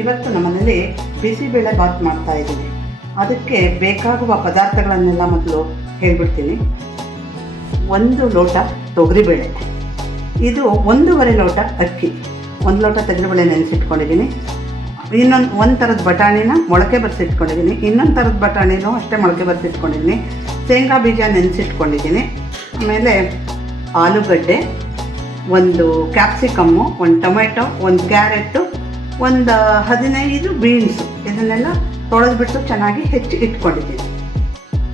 ಇವತ್ತು ನಮ್ಮನೇಲಿ ಬಿಸಿಬೇಳೆ ಬಾತ್ ಮಾಡ್ತಾ ಇದ್ದೀನಿ. ಅದಕ್ಕೆ ಬೇಕಾಗುವ ಪದಾರ್ಥಗಳನ್ನೆಲ್ಲ ಮೊದಲು ಹೇಳ್ಬಿಡ್ತೀನಿ. ಒಂದು ಲೋಟ ತೊಗರಿಬೇಳೆ. ಇದು ಒಂದೂವರೆ ಲೋಟ ಅಕ್ಕಿ. ಒಂದು ಲೋಟ ತೊಗರಿಬೇಳೆ ನೆನೆಸಿಟ್ಕೊಂಡಿದ್ದೀನಿ. ಇನ್ನೊಂದು ಒಂದು ಥರದ ಬಟಾಣಿನ ಮೊಳಕೆ ಬರೆಸಿಟ್ಕೊಂಡಿದ್ದೀನಿ. ಇನ್ನೊಂದು ಥರದ ಬಟಾಣಿನೂ ಅಷ್ಟೇ ಮೊಳಕೆ ಬರೆಸಿಟ್ಕೊಂಡಿದ್ದೀನಿ. ಶೇಂಗಾ ಬೀಜ ನೆನೆಸಿಟ್ಕೊಂಡಿದ್ದೀನಿ. ಆಮೇಲೆ ಆಲೂಗಡ್ಡೆ, ಒಂದು ಕ್ಯಾಪ್ಸಿಕಮ್ಮು, ಒಂದು ಟೊಮೆಟೊ, ಒಂದು ಕ್ಯಾರೆಟು ಒಂದು ಹದಿನೈದು ಬೀನ್ಸ್ ಇದನ್ನೆಲ್ಲ ತೊಳೆದ್ಬಿಟ್ಟು ಚೆನ್ನಾಗಿ ಹೆಚ್ಚಿ ಇಟ್ಕೊಂಡಿದ್ದೀನಿ.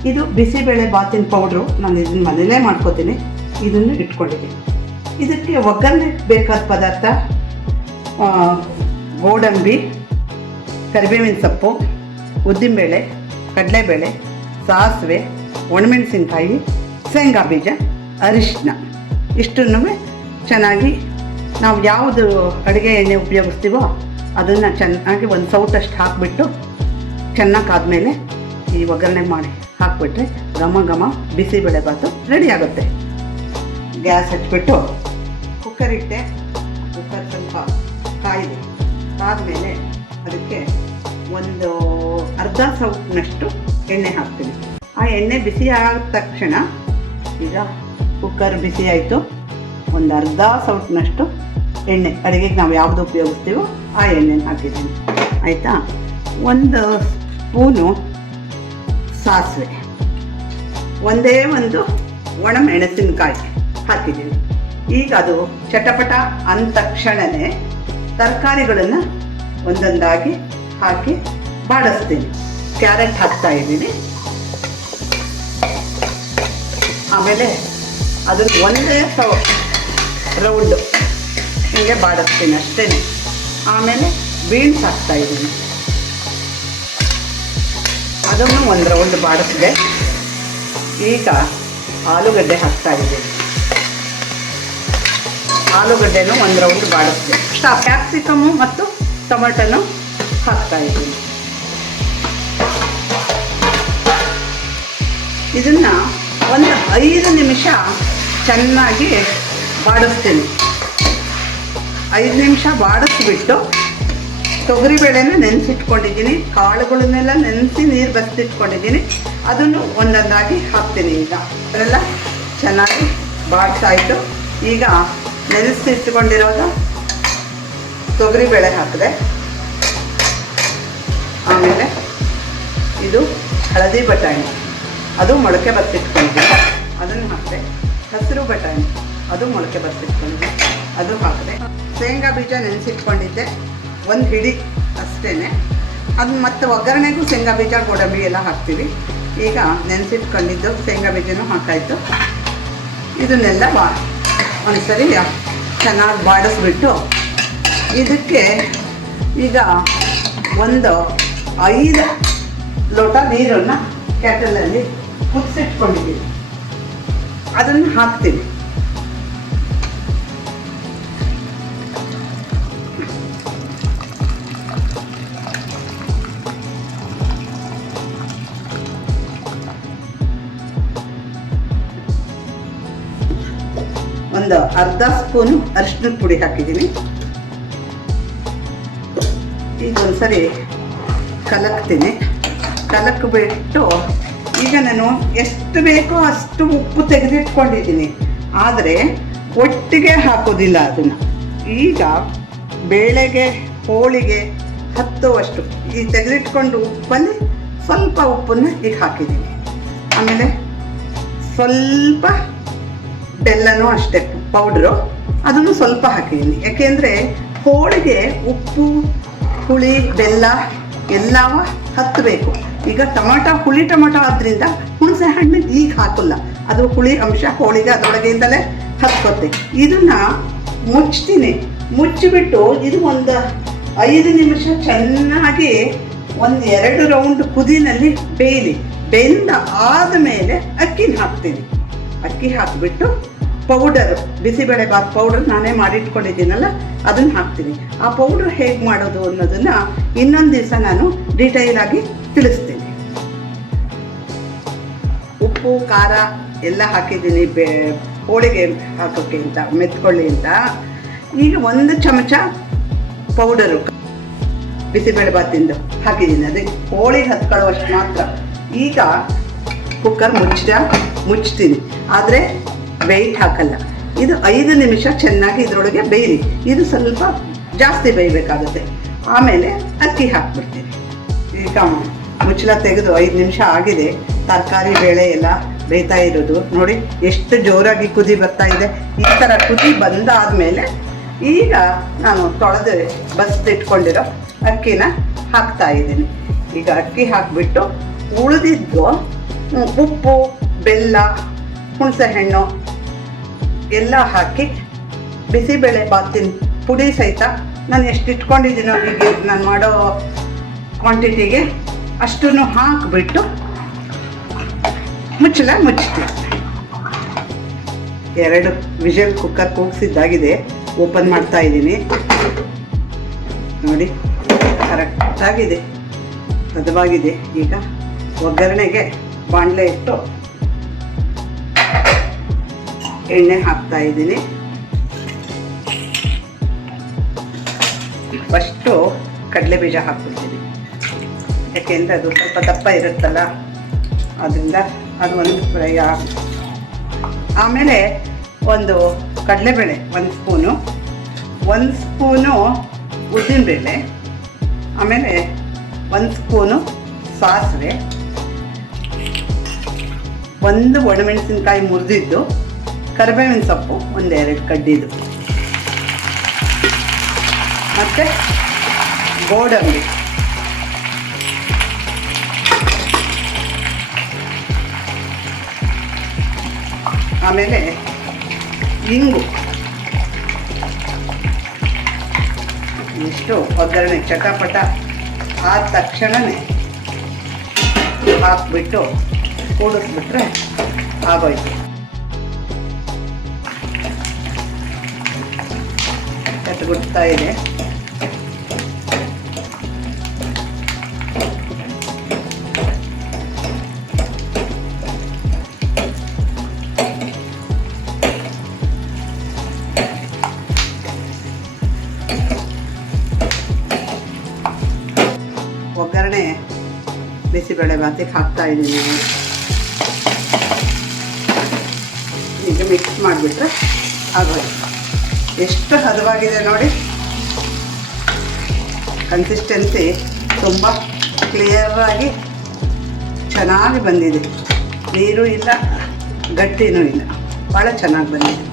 ಇದು ಬಿಸಿಬೇಳೆ ಬಾತಿನ ಪೌಡ್ರು ನಾನು ಇದನ್ನ ಮನೇಲೇ ಮಾಡ್ಕೋತೀನಿ. ಇದನ್ನು ಇಟ್ಕೊಂಡಿದ್ದೀನಿ. ಇದಕ್ಕೆ ಒಗ್ಗರಣೆ ಬೇಕಾದ ಪದಾರ್ಥ ಗೋಡಂಬಿ, ಕರಿಬೇವಿನ ಸೊಪ್ಪು, ಉದ್ದಿನಬೇಳೆ, ಕಡಲೆಬೇಳೆ, ಸಾಸಿವೆ, ಒಣಮೆಣಸಿನ್ಕಾಯಿ, ಶೇಂಗಾ ಬೀಜ ಅರಿಶಿನ ಇಷ್ಟನ್ನು ಚೆನ್ನಾಗಿ ನಾವು ಯಾವುದು ಅಡುಗೆ ಎಣ್ಣೆ ಉಪಯೋಗಿಸ್ತೀವೋ ಅದನ್ನು ಚೆನ್ನಾಗಿ ಒಂದು ಸೌಟಷ್ಟು ಹಾಕಿಬಿಟ್ಟು ಚೆನ್ನಾಗಿ ಆದಮೇಲೆ ಈ ಒಗ್ಗರಣೆ ಮಾಡಿ ಹಾಕಿಬಿಟ್ರೆ ಘಮ ಘಮ ಬಿಸಿಬೇಳೆ ಬಾತು ರೆಡಿ ಆಗುತ್ತೆ. ಗ್ಯಾಸ್ ಹಚ್ಚಿಬಿಟ್ಟು ಕುಕ್ಕರ್ ಇಟ್ಟೆ. ಕುಕ್ಕರ್ ಸ್ವಲ್ಪ ಕಾಯಿದೆ ಕಾದಮೇಲೆ ಅದಕ್ಕೆ ಒಂದು ಅರ್ಧ ಸೌಟ್ನಷ್ಟು ಎಣ್ಣೆ ಹಾಕ್ತೀನಿ. ಆ ಎಣ್ಣೆ ಬಿಸಿ ಆದ ತಕ್ಷಣ ಈಗ ಕುಕ್ಕರ್ ಬಿಸಿ ಆಯಿತು. ಒಂದು ಅರ್ಧ ಸೌಟ್ನಷ್ಟು ಎಣ್ಣೆ ಅಡುಗೆಗೆ ನಾವು ಯಾವುದು ಉಪಯೋಗಿಸ್ತೀವೋ ಆ ಎಣ್ಣೆನ ಹಾಕಿದ್ದೀನಿ. ಆಯಿತಾ? ಒಂದು ಸ್ಪೂನು ಸಾಸಿವೆ. ಒಂದೇ ಒಂದು ಒಣ ಮೆಣಸಿನಕಾಯಿ ಹಾಕಿದ್ದೀನಿ. ಈಗ ಅದು ಚಟಪಟ ಅಂದ ತಕ್ಷಣವೇ ತರಕಾರಿಗಳನ್ನು ಒಂದೊಂದಾಗಿ ಹಾಕಿ ಬಾಡಿಸ್ತೀನಿ. ಕ್ಯಾರೆಟ್ ಹಾಕ್ತಾ ಇದ್ದೀನಿ. ಆಮೇಲೆ ಅದನ್ನು ಒಂದೇ ಸವ ರೌಂಡು ಹೀಗೆ ಬಾಡಿಸ್ತೀನಿ ಅಷ್ಟೇ ಆಮೇಲೆ ಬೀನ್ಸ್ ಹಾಕ್ತಾ ಇದ್ದೀನಿ. ಅದನ್ನು ಒಂದು ರೌಂಡ್ ಬಾಡಿಸಿದೆ. ಈಗ ಆಲೂಗಡ್ಡೆ ಹಾಕ್ತಾ ಇದ್ದೀನಿ. ಆಲೂಗಡ್ಡೆನೂ ಒಂದು ರೌಂಡ್ ಬಾಡಿಸಿದೆ. ಸ್ಟಾ ಕ್ಯಾಪ್ಸಿಕಮು ಮತ್ತು ಟೊಮೆಟೊನು ಹಾಕ್ತಾ ಇದ್ದೀನಿ. ಇದನ್ನು ಒಂದು ಐದು ನಿಮಿಷ ಚೆನ್ನಾಗಿ ಬಾಡಿಸ್ತೀನಿ. ಐದು ನಿಮಿಷ ಬಾಡಿಸ್ಬಿಟ್ಟು ತೊಗರಿಬೇಳೆನ ನೆನೆಸಿಟ್ಕೊಂಡಿದ್ದೀನಿ. ಕಾಳುಗಳನ್ನೆಲ್ಲ ನೆನೆಸಿ ನೀರು ಬಸ್ತಿಟ್ಕೊಂಡಿದ್ದೀನಿ ಅದನ್ನು ಒಂದೊಂದಾಗಿ ಹಾಕ್ತೀನಿ ಈಗ. ಅದೆಲ್ಲ ಚೆನ್ನಾಗಿ ಬಾಡಿಸಾಯಿತು. ಈಗ ನೆನೆಸಿಟ್ಕೊಂಡಿರೋದು ತೊಗರಿಬೇಳೆ ಹಾಕಿದೆ. ಆಮೇಲೆ ಇದು ಹಳದಿ ಬಟಾಣಿ. ಅದು ಮೊಳಕೆ ಬಸ್ತಿಟ್ಕೊಂಡಿದ್ದೀನಿ ಅದನ್ನು ಹಾಕಿದೆ. ಹಸಿರು ಬಟಾಣಿ. ಅದು ಮೊಳಕೆ ಬತ್ತಿಟ್ಕೊಂಡಿದ್ದೆ ಅದು ಹಾಕಿದೆ. ಶೇಂಗಾ ಬೀಜ ನೆನೆಸಿಟ್ಕೊಂಡಿದ್ದೆ. ಒಂದು ಹಿಡಿ ಅಷ್ಟೇ ಅದನ್ನ ಮತ್ತೆ ಒಗ್ಗರಣೆಗೂ ಶೇಂಗಾ ಬೀಜ, ಗೋಡಂಬಿ ಎಲ್ಲ ಹಾಕ್ತೀವಿ. ಈಗ ನೆನೆಸಿಟ್ಕೊಂಡಿದ್ದು ಶೇಂಗಾ ಬೀಜನೂ ಹಾಕಾಯಿತು. ಇದನ್ನೆಲ್ಲ ಬಾ, ಒಂದ್ಸರಿ ಚೆನ್ನಾಗಿ ಬಾಡಿಸ್ಬಿಟ್ಟು ಇದಕ್ಕೆ ಈಗ ಒಂದು ಐದು ಲೋಟ ನೀರನ್ನು ಕ್ಯಾಟಲಲ್ಲಿ ಕುದಿಸಿಟ್ಕೊಂಡಿದ್ದೀವಿ. ಅದನ್ನು ಹಾಕ್ತೀನಿ ಒಂದು ಅರ್ಧ ಸ್ಪೂನ್ ಅರಿಶಿನ ಪುಡಿ ಹಾಕಿದ್ದೀನಿ. ಈಗ ಒಂದ್ಸರಿ ಕಲಕ್ತೀನಿ. ಕಲಕ್ಬಿಟ್ಟು ಈಗ ನಾನು ಎಷ್ಟು ಬೇಕೋ ಅಷ್ಟು ಉಪ್ಪು ತೆಗೆದಿಟ್ಕೊಂಡಿದ್ದೀನಿ. ಆದರೆ ಒಟ್ಟಿಗೆ ಹಾಕೋದಿಲ್ಲ ಅದನ್ನು. ಈಗ ಬೇಳೆಗೆ, ಹೋಳಿಗೆ ಹತ್ತುವಷ್ಟು. ಈ ತೆಗೆದಿಟ್ಕೊಂಡು ಉಪ್ಪಲ್ಲಿ ಸ್ವಲ್ಪ ಉಪ್ಪನ್ನು ಈಗ ಹಾಕಿದ್ದೀನಿ. ಆಮೇಲೆ ಸ್ವಲ್ಪ ಬೆಲ್ಲನೂ ಅಷ್ಟೇ. ಪೌಡ್ರು, ಅದನ್ನು ಸ್ವಲ್ಪ ಹಾಕಿದ್ದೀನಿ ಯಾಕೆಂದರೆ ಹೋಳಿಗೆ ಉಪ್ಪು, ಹುಳಿ, ಬೆಲ್ಲ ಎಲ್ಲವೂ ಹತ್ತಬೇಕು ಈಗ ಟೊಮಾಟೊ, ಹುಳಿ ಟೊಮಾಟೊ ಆದ್ದರಿಂದ ಹುಣಸೆ ಹಣ್ಣು ಈಗ ಹಾಕಲ್ಲ. ಅದು ಹುಳಿ ಅಂಶ ಹೋಳಿಗೆ ಅದರೊಳಗೆಯಿಂದಲೇ ಹತ್ಕೊತ್ತೆ ಇದನ್ನ ಮುಚ್ತೀನಿ. ಮುಚ್ಚಿಬಿಟ್ಟು ಇದು ಒಂದು ಐದು ನಿಮಿಷ ಚೆನ್ನಾಗಿ ಒಂದು ಎರಡು ರೌಂಡ್ ಕುದಿನಲ್ಲಿ ಬೇಯಲಿ. ಬೆಂದ ಆದಮೇಲೆ ಅಕ್ಕಿನ ಹಾಕ್ತೀನಿ. ಅಕ್ಕಿ ಹಾಕಿಬಿಟ್ಟು ಪೌಡರು ಬಿಸಿಬೇಳೆಬಾತ್ ಪೌಡರ್ ನಾನೇ ಮಾಡಿಟ್ಕೊಂಡಿದ್ದೀನಲ್ಲ, ಅದನ್ನು ಹಾಕ್ತೀನಿ. ಆ ಪೌಡರ್ ಹೇಗೆ ಮಾಡೋದು ಅನ್ನೋದನ್ನು ಇನ್ನೊಂದು ದಿವಸ ನಾನು ಡೀಟೈಲ್ ಆಗಿ ತಿಳಿಸ್ತೀನಿ. ಉಪ್ಪು, ಖಾರ ಎಲ್ಲ ಹಾಕಿದ್ದೀನಿ, ಬೇ, ಹೋಳಿಗೆ ಹಾಕೋಕ್ಕೆ ಅಂತ, ಮೆತ್ಕೊಳ್ಳಿ ಅಂತ. ಈಗ ಒಂದು ಚಮಚ ಪೌಡರು ಬಿಸಿಬೇಳೆ ಬಾತಿಂದು ಹಾಕಿದ್ದೀನಿ. ಅದೇ ಹೋಳಿಗೆ ಹತ್ಕೊಳ್ಳುವಷ್ಟು ಮಾತ್ರ. ಈಗ ಕುಕ್ಕರ್ ಮುಚ್ಚ ಮುಚ್ತೀನಿ. ಆದರೆ ವೆಯ್ಟ್ ಹಾಕಲ್ಲ. ಇದು ಐದು ನಿಮಿಷ ಚೆನ್ನಾಗಿ ಇದರೊಳಗೆ ಬೇಯಿರಿ. ಇದು ಸ್ವಲ್ಪ ಜಾಸ್ತಿ ಬೇಯಬೇಕಾಗುತ್ತೆ. ಆಮೇಲೆ ಅಕ್ಕಿ ಹಾಕ್ಬಿಡ್ತೀನಿ. ಈಗ ಮುಚ್ಚಳ ತೆಗೆದು ಐದು ನಿಮಿಷ ಆಗಿದೆ. ತರಕಾರಿ ಬೇಳೆ ಎಲ್ಲ ಬೇಯ್ತಾ ಇರೋದು. ನೋಡಿ, ಎಷ್ಟು ಜೋರಾಗಿ ಕುದಿ ಬರ್ತಾ ಇದೆ. ಈ ಥರ ಕುದಿ ಬಂದಾದಮೇಲೆ ಈಗ ನಾನು ತೊಳೆದು ಬಸ್ದಿಟ್ಕೊಂಡಿರೋ ಅಕ್ಕಿನ ಹಾಕ್ತಾ ಇದ್ದೀನಿ. ಈಗ ಅಕ್ಕಿ ಹಾಕಿಬಿಟ್ಟು ಉಳಿದಿದ್ದು ಉಪ್ಪು, ಬೆಲ್ಲ ಹುಣಸೆ ಹಣ್ಣು ಎಲ್ಲ ಹಾಕಿ ಬಿಸಿಬೇಳೆ ಬಾತಿನ ಪುಡಿ ಸಹಿತ ನಾನು ಎಷ್ಟು ಇಟ್ಕೊಂಡಿದ್ದೀನೋ ಹೀಗೆ ನಾನು ಮಾಡೋ ಕ್ವಾಂಟಿಟಿಗೆ ಅಷ್ಟನ್ನು ಹಾಕಿಬಿಟ್ಟು ಮುಚ್ಚಲ ಮುಚ್ಚುತ್ತೀನಿ ಎರಡು ವಿಷಲ್ ಕುಕ್ಕರ್ ಕೂಗಿಸಿದ್ದಾಗಿದೆ, ಓಪನ್ ಮಾಡ್ತಾ ಇದ್ದೀನಿ. ನೋಡಿ, ಕರೆಕ್ಟಾಗಿದೆ, ಹದವಾಗಿದೆ. ಈಗ ಒಗ್ಗರಣೆಗೆ ಬಾಣಲೆ ಇಟ್ಟು ಎಣ್ಣೆ ಹಾಕ್ತಾ ಇದ್ದೀನಿ. ಫಸ್ಟು ಕಡಲೆ ಬೀಜ ಹಾಕ್ಬಿಡ್ತೀನಿ ಯಾಕೆಂದರೆ ಅದು ಸ್ವಲ್ಪ ದಪ್ಪ ಇರುತ್ತಲ್ಲ ಅದರಿಂದ ಅದು ಒಂದು ಫ್ರೈ ಆಮೇಲೆ ಒಂದು ಕಡಲೆಬೇಳೆ ಒಂದು ಸ್ಪೂನು ಒಂದು ಸ್ಪೂನು ಉದ್ದಿನಬೇಳೆ, ಆಮೇಲೆ ಒಂದು ಸ್ಪೂನು ಸಾಸಿವೆ, ಒಂದು ಒಣಮೆಣಸಿನ್ಕಾಯಿ ಮುರಿದಿದ್ದು ಕರಿಬೇವಿನ ಸೊಪ್ಪು, ಒಂದೆರಡು ಕಡ್ಡಿದು. ಮತ್ತು ಗೋಡಂಬಿ. ಆಮೇಲೆ ಇಂಗು. ಇಷ್ಟು ಒಗ್ಗರಣೆ ಚಟಪಟ ಆದ ತಕ್ಷಣವೇ ಹಾಕ್ಬಿಟ್ಟು ಕೂಡಿಸ್ಬಿಟ್ರೆ ಆಗೋಯ್ತು. ಎತ್ಗುಡ್ತಾ ಇದೆ ಒಗ್ಗರಣೆ ಬಿಸಿಬೇಳೆ ಬಾತಿಗೆ ಹಾಕ್ತಾ ಇದ್ದೀನಿ ನಾನು. ಈಗ ಮಿಕ್ಸ್ ಮಾಡಿಬಿಟ್ರೆ ಆಗೋಯ್ತು ಎಷ್ಟು ಹದವಾಗಿದೆ ನೋಡಿ. ಕನ್ಸಿಸ್ಟೆನ್ಸಿ ತುಂಬ ಕ್ಲಿಯರಾಗಿ ಚೆನ್ನಾಗಿ ಬಂದಿದೆ. ನೀರು ಇಲ್ಲ, ಗಟ್ಟಿನೂ ಇಲ್ಲ. ಭಾಳ ಚೆನ್ನಾಗಿ ಬಂದಿದೆ.